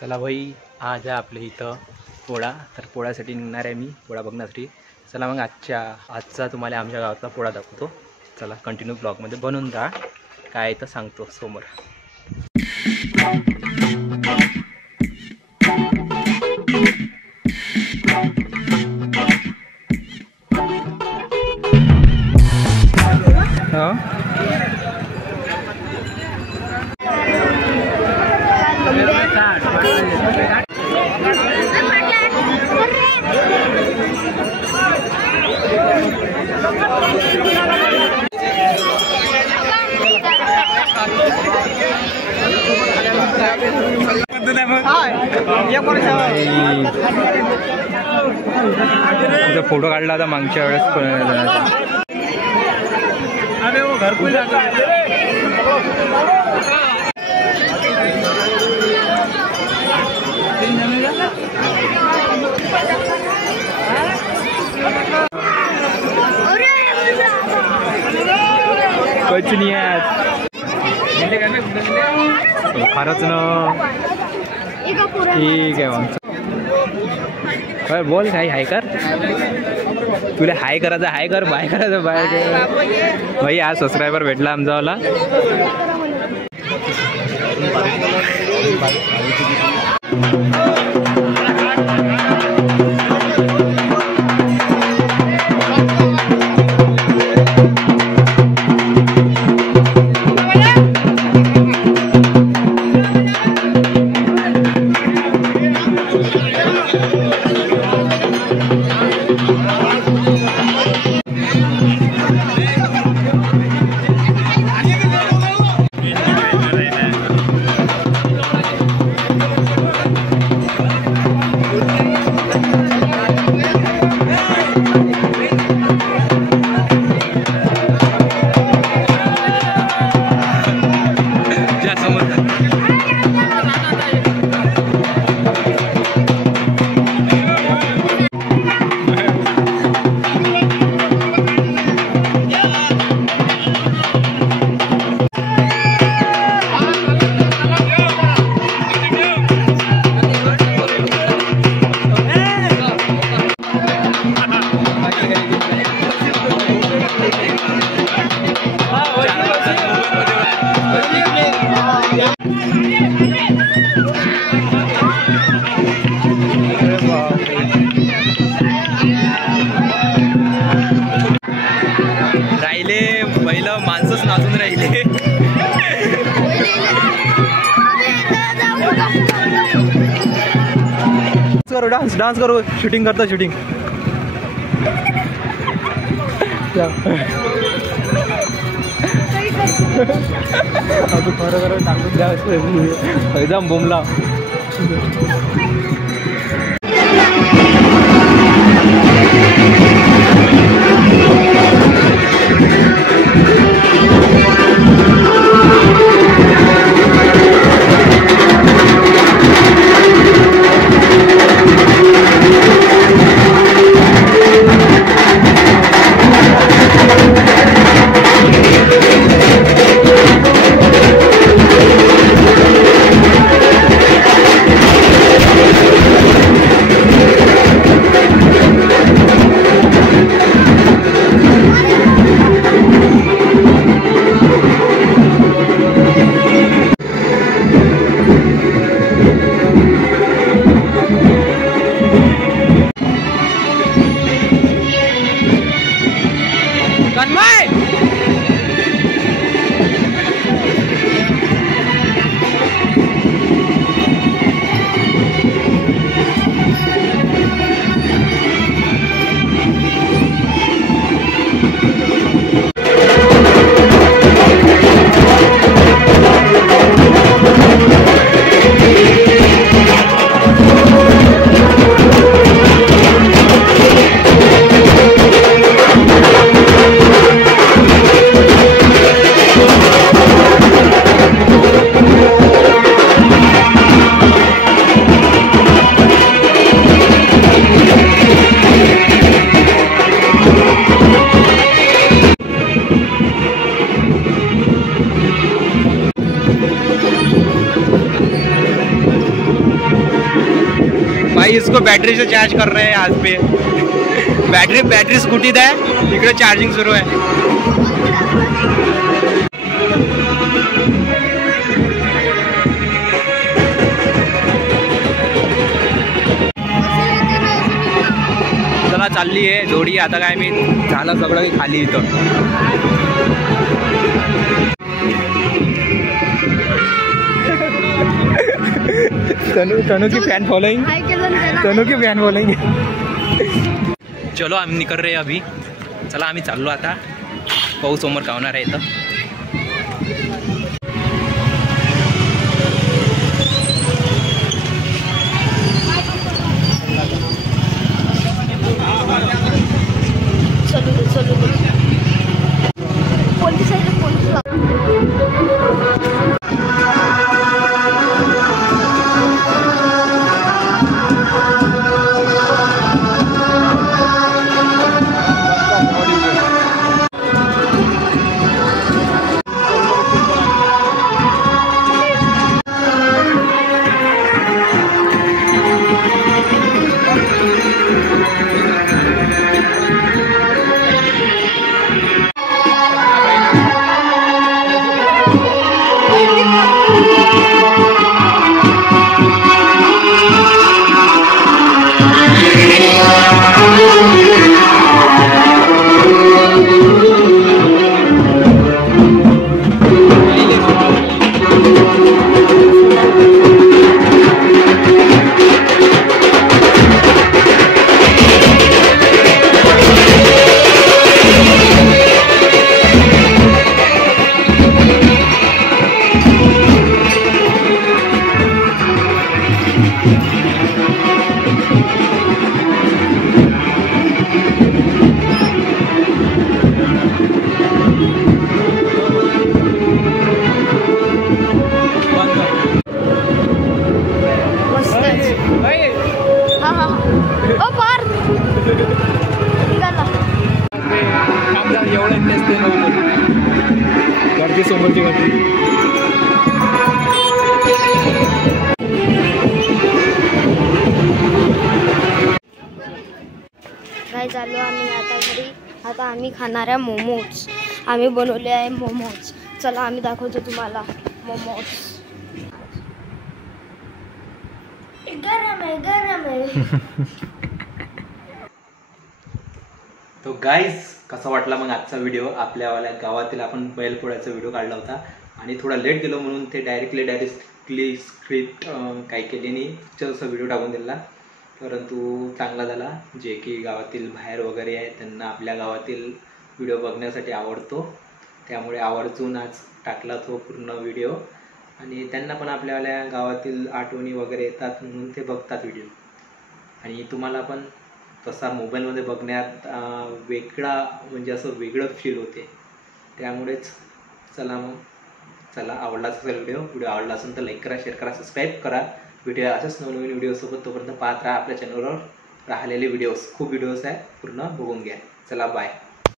चला भाई, आज आहे आपल्या इथं पोळा. तर पोळ्यासाठी निघणार आहे मी, पोळा बघण्यासाठी. चला मग आजचा तुम्हाला आमच्या गावातला पोळा दाखवतो. चला कंटिन्यू ब्लॉगमध्ये बनवून जा, काय तर सांगतो समोर. फोटो काढला होता मागच्या वेळेस. कच नाही खरंच ना. ठीक आहे मग, काय बोल. काय हाय कर, तुला हाय करायचं हाय कर, बाय करायचं बाय कर. भाई आज सबस्क्रायबर भेटला आमचावाला. राहिले पहिलं माणसंच नाचून राहिले. करू डान्स डान्स करू, शूटिंग करतो शूटिंग. खरं टाकून द्या एकदम बोंबला. बैटरी से चार्ज कर रहे हैं आज पे। बैटरी स्कूटीत आहे, इकडे चार्जिंग सुरू आहे। चला चालली आहे जोडी आता। काय मी झालं सगळं खाली इथं। तनु की फैन फॉलोइंग, तनु की फैन फॉलोइंग। चलो आम्ही निकल रहे अभी। चला आम्ही चाललो आता। पाऊस समोर कावणार आहे इथं। गर्दी समोरची गर्दी। काय चालू आम्ही आता घरी। आता आम्ही खाणार आहे मोमोज। आम्ही बनवले आहे मोमोज। चला आम्ही दाखवतो तुम्हाला मोमोज। गरम आहे, गरम आहे। तो गाईज कसा वाटला मग आजचा व्हिडिओ? आपल्यावाल्या गावातील आपण बैलपोळ्याचा व्हिडिओ काढला होता आणि थोडा लेट गेलो म्हणून ते डायरेक्टली स्क्रिप्ट काही केली नाही, पिक्चरचा व्हिडिओ टाकून दिला। परंतु चांगला झाला। जे की गावातील बाहेर वगैरे आहे त्यांना आपल्या गावातील व्हिडिओ बघण्यासाठी आवडतो, त्यामुळे आवर्जून आज टाकला तो पूर्ण व्हिडिओ। आणि त्यांना पण आपल्यावाल्या गावातील आठवणी वगैरे येतात म्हणून ते बघतात व्हिडिओ। आणि तुम्हाला पण तसा मोबाईलमध्ये बघण्यात वेगळा म्हणजे असं वेगळं फील होते, त्यामुळेच चला मग चला आवडला असेल व्हिडिओ आवडला असेल तर लाईक करा, शेअर करा, सबस्क्राईब करा। व्हिडिओ अशाच नवनवीन व्हिडिओसोबत तोपर्यंत पाहत राहा आपल्या चॅनलवर राहिलेले व्हिडिओज। खूप व्हिडिओज आहे, पूर्ण बघून घ्या। चला बाय।